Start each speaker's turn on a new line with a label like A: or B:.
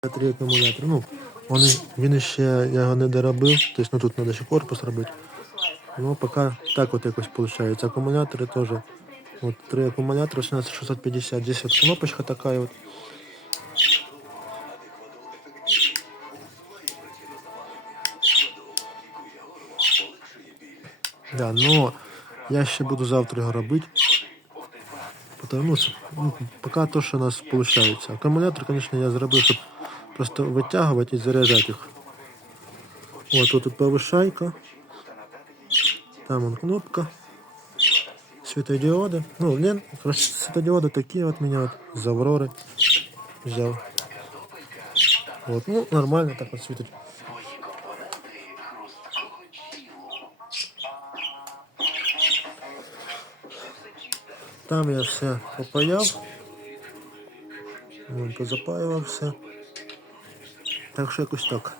A: Три акумулятори. Ну, вони, він ще, я його не доробив, тобто ну, тут треба ще корпус робити. Ну, поки так от якось виходить. Акумулятори теж. Вот три аккумулятора 16650. Здесь вот кнопочка такая вот. Да, но я ще буду завтра його робити. Потому ну, поки то, що у нас виходить. Акумулятор, звісно, я зробив, щоб просто витягувати і заряджати їх. От тут, тут повишайка. Там вон кнопка. Светодиоды. Ну, лен, светодиоды такие вот меня вот из Авроры взял. Вот, ну, нормально так вот светит. Там я все попаяв. Вон, позапаював все. Так що якось так.